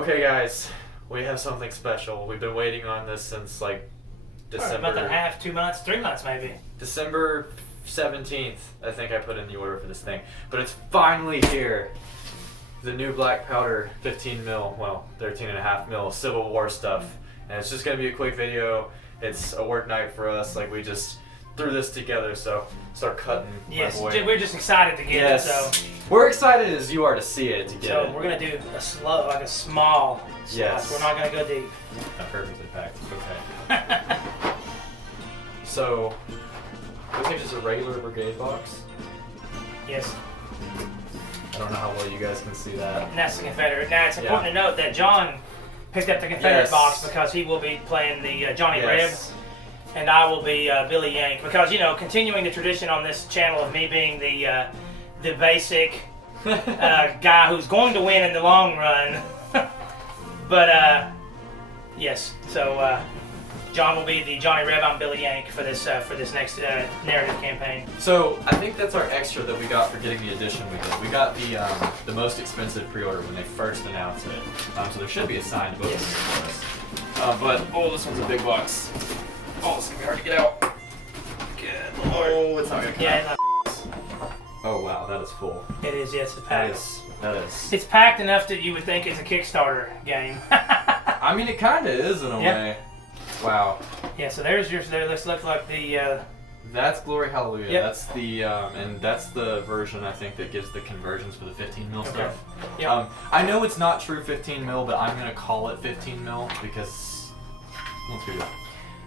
Okay, guys, we have something special. We've been waiting on this since like December. A month and a half, 2 months, 3 months maybe. December 17th, I think I put in the order for this thing. But it's finally here. The new black powder 15 mil, well, 13.5 mil Civil War stuff. And it's just going to be a quick video. It's a work night for us. Like, we just threw this together, so start cutting. Yes, my boy. we're just excited to get it. So We're excited as you are to see it, to get it. So we're going to do a slow, like a small slice. Yes. We're not going to go deep. Not perfectly packed. Okay. So, looks like just a regular brigade box. Yes. I don't know how well you guys can see that. And that's the Confederate. Now, it's important to note that John picked up the Confederate box because he will be playing the Johnny Reb, and I will be Billy Yank. Because, you know, continuing the tradition on this channel of me being the basic guy who's going to win in the long run. But, yes, so John will be the Johnny Reb, I'm Billy Yank for this next narrative campaign. So I think that's our extra that we got for getting the edition we did. We got the most expensive pre-order when they first announced it. So there should be a signed book for us. But oh, this one's a big box. Oh, it's gonna be hard to get out. Good lord. Oh, it's not gonna come out. Oh wow, that is full. It is, yes, it's packed. That is. It's packed enough that you would think it's a Kickstarter game. I mean, it kind of is in a way. Wow. Yeah, so there's your. This looks like the. That's Glory Hallelujah. Yep. That's the and that's the version I think that gives the conversions for the 15 mil stuff. Yep. I know it's not true 15 mil, but I'm gonna call it 15 mil because let's do that.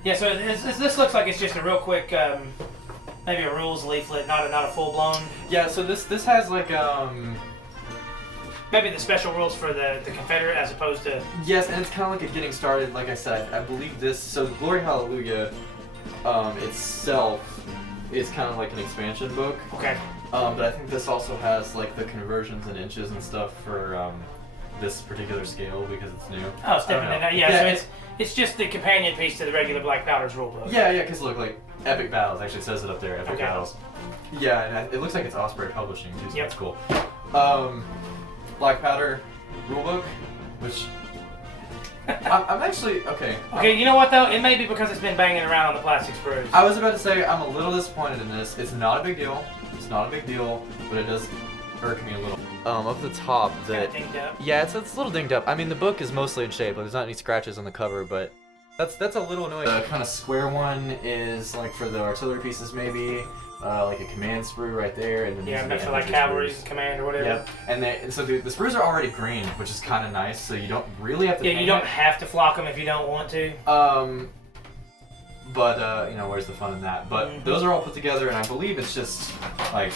Yeah, so this looks like it's just a real quick, maybe a rules leaflet, not a full blown. Yeah, so this has like maybe the special rules for the Confederate as opposed to. Yes, and it's kind of like a getting started. Like I said, I believe this. So Glory Hallelujah itself is kind of like an expansion book. Okay. But I think this also has like the conversions and inches and stuff for this particular scale because it's new. Oh, it's different. Yeah, so it's just the companion piece to the regular Black Powder's rulebook. Yeah, because look, like Epic Battles actually says it up there. Epic Battles. Yeah, and it looks like it's Osprey Publishing too. So that's cool. Black Powder rulebook, which I'm actually okay. Okay, you know what though? It may be because it's been banging around on the plastic sprues. I was about to say I'm a little disappointed in this. It's not a big deal. It's not a big deal, but it does irk me a little. Up the top, Kinda dinged up. Yeah, it's a little dinged up. I mean, the book is mostly in shape. Like, there's not any scratches on the cover, but that's a little annoying. The kind of square one is like for the artillery pieces, maybe. Like a command sprue right there, and then meant for like cavalry command or whatever. Yep. And so the sprues are already green, which is kind of nice. So you don't really have to. Yeah, you don't have to flock them if you don't want to. But you know, where's the fun in that? But those are all put together, and I believe it's just like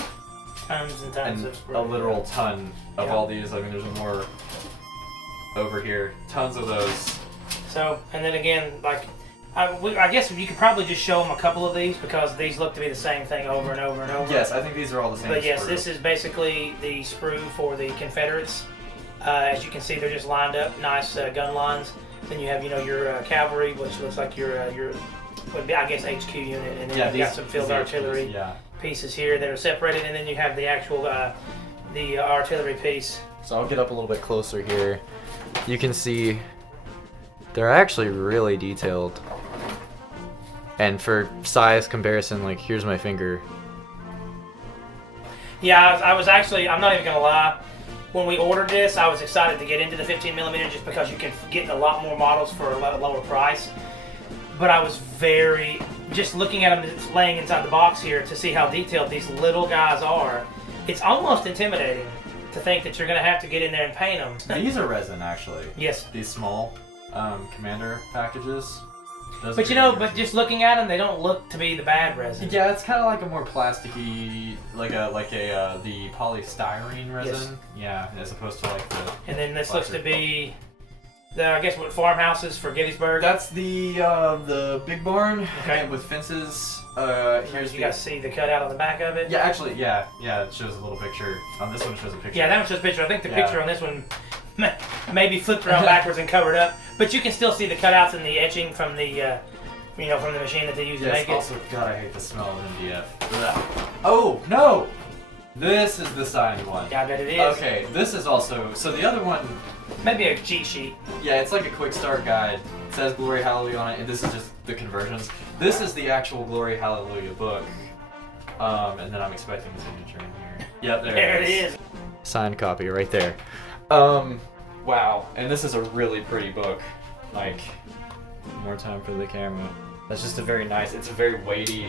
tons and tons of sprue. A literal ton of all these. I mean, there's more over here. Tons of those. So, and then again, like. I guess you could probably just show them a couple of these because these look to be the same thing over and over and over. Yes, I think these are all the same. But yes, this is basically the sprue for the Confederates. As you can see, they're just lined up, nice gun lines. Then you have, you know, your cavalry, which looks like your would be, I guess, HQ unit, and then you've got some field artillery pieces here that are separated, and then you have the actual the artillery piece. So I'll get up a little bit closer here. You can see they're actually really detailed. And for size comparison, like, here's my finger. Yeah, I was actually, I'm not even going to lie, when we ordered this, I was excited to get into the 15mm just because you can get a lot more models for a lower price. But I was just looking at them laying inside the box here to see how detailed these little guys are, it's almost intimidating to think that you're going to have to get in there and paint them. These are resin, actually. Yes. These small commander packages. But you know, just looking at them, they don't look to be the bad resin. Yeah, it's kind of like a more plasticky, like the polystyrene resin. Yes. Yeah, as opposed to like the. And then this looks to be, I guess, what farmhouses for Gettysburg. That's the big barn. Okay. With fences. Here's you guys see the cutout on the back of it. Yeah, actually, yeah, it shows a little picture. On this one, it shows a picture. Yeah, that one shows a picture. I think the picture on this one maybe flipped around backwards and covered up, but you can still see the cutouts and the etching from the, from the machine that they use to make it. Also, God, I hate the smell of MDF. Oh no! This is the signed one. Yeah, I bet it is. Okay, this is also, so the other one, Maybe a cheat sheet. yeah, it's like a quick start guide. It says Glory Hallelujah on it, and this is just the conversions. This is the actual Glory Hallelujah book. And then I'm expecting the signature in here. Yep, There it is. Signed copy right there. Wow, and this is a really pretty book. Like, more time for the camera. That's just a very nice, it's a very weighty.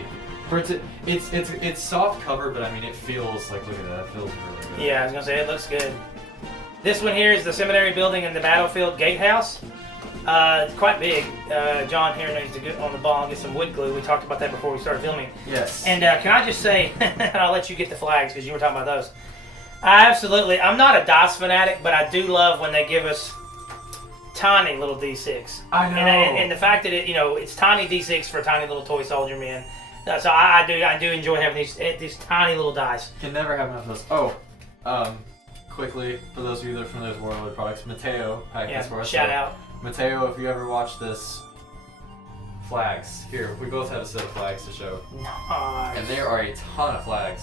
It's soft cover, but I mean it feels like, look at that, it feels really good. Yeah, I was gonna say it looks good. This one here is the seminary building and the battlefield gatehouse. Quite big. John here needs to get on the ball and get some wood glue. We talked about that before we started filming. Yes. And can I just say, I'll let you get the flags because you were talking about those. I'm not a dice fanatic, but I do love when they give us tiny little D6. I know. And the fact that it's tiny D6 for tiny little toy soldier men. So I do enjoy having these tiny little dice. Can never have enough of those. Oh, quickly, for those of you that are from those Warlord products, Mateo, Shout out. Mateo, if you ever watch this, flags. Here, we both have a set of flags to show. Nice. And there are a ton of flags.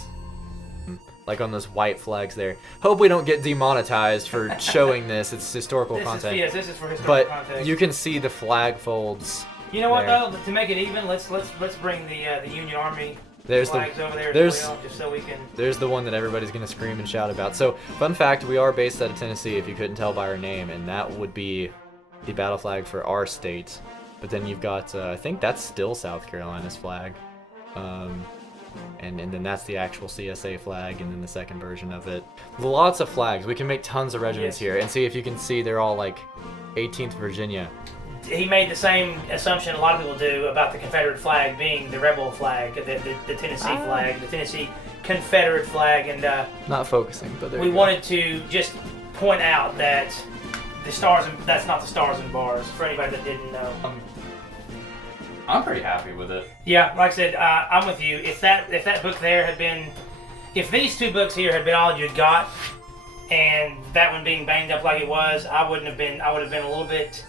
Like on those white flags there. Hope we don't get demonetized for showing this. It's historical content. Yes, this is for historical content. But you can see the flag folds. You know what there. though? To make it even, let's bring the Union Army There's flags over there there's, as well, just so we can. There's the one that everybody's gonna scream and shout about. So, fun fact: we are based out of Tennessee. If you couldn't tell by our name, and that would be the battle flag for our state. But then you've got, I think that's still South Carolina's flag. And then that's the actual CSA flag, and then the second version of it. Lots of flags. We can make tons of regiments here, and see if you can see they're all like 18th Virginia. He made the same assumption a lot of people do about the Confederate flag being the rebel flag, the Tennessee flag, the Tennessee Confederate flag, and not focusing, but we wanted to just point out that that's not the stars and bars for anybody that didn't know. I'm pretty happy with it. Yeah, like I said, I'm with you. If that book there had been, if these two books here had been all you'd got, and that one being banged up like it was, I would have been a little bit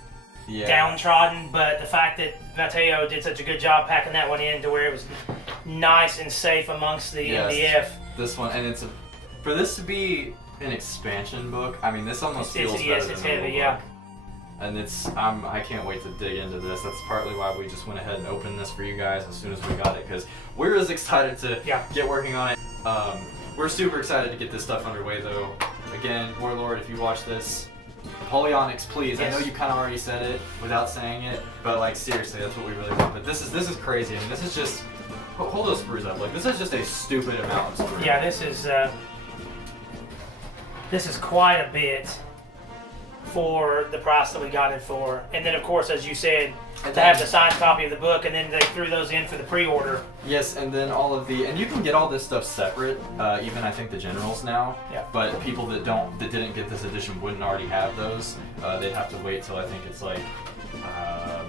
downtrodden. But the fact that Mateo did such a good job packing that one in to where it was nice and safe amongst the MDF. This one, and for this to be an expansion book. I mean, this almost feels better than it's the heavy, book. And I can't wait to dig into this. That's partly why we just went ahead and opened this for you guys as soon as we got it, because we're as excited to get working on it. We're super excited to get this stuff underway, though. Again, Warlord, if you watch this, Napoleonics, please. Yes. I know you kind of already said it without saying it, but like seriously, that's what we really want. But this is crazy. I mean, this is just hold those sprues up. Like this is just a stupid amount of sprues. Yeah, this is quite a bit for the price that we got it for. And then, of course, as you said, to have the signed copy of the book, and then they threw those in for the pre-order. Yes, and then and you can get all this stuff separate, even I think the generals now. Yeah. But people that didn't get this edition wouldn't already have those. They'd have to wait till I think it's like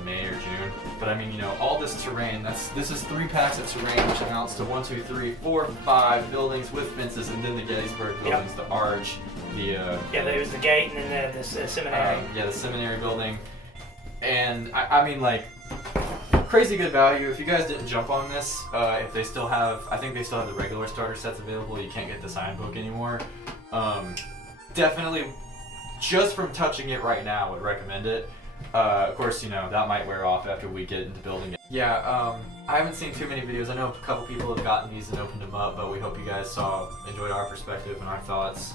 May or June. But I mean, all this terrain, this is 3 packs of terrain, which amounts to 1, 2, 3, 4, 5 buildings with fences, and then the Gettysburg buildings, the arch, there was the gate, and then the seminary. The seminary building. And I mean, like, crazy good value. If you guys didn't jump on this, if they still have, I think they still have the regular starter sets available. You can't get the signed book anymore. Definitely, just from touching it right now, would recommend it. Of course, that might wear off after we get into building it. Yeah, I haven't seen too many videos. I know a couple people have gotten these and opened them up, but we hope you guys enjoyed our perspective and our thoughts.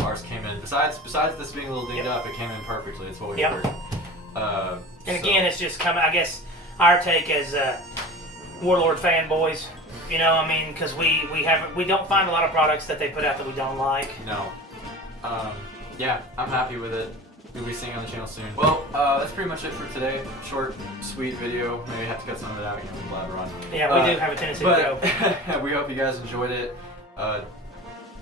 Ours came in, besides this being a little dinged up, it came in perfectly. It's what we heard. And again, it's just I guess, our take as Warlord fanboys. Because we don't find a lot of products that they put out that we don't like. No. Yeah, I'm happy with it. We'll be seeing on the channel soon. Well, that's pretty much it for today. Short, sweet video. Maybe have to cut some of it out. We blabber on. Yeah, we do have a tendency to go. We hope you guys enjoyed it.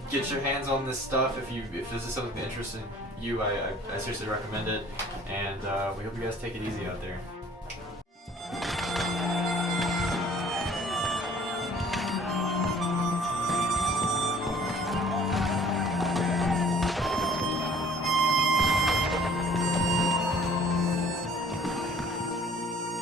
Get your hands on this stuff if this is something that interests you. I seriously recommend it, and we hope you guys take it easy out there.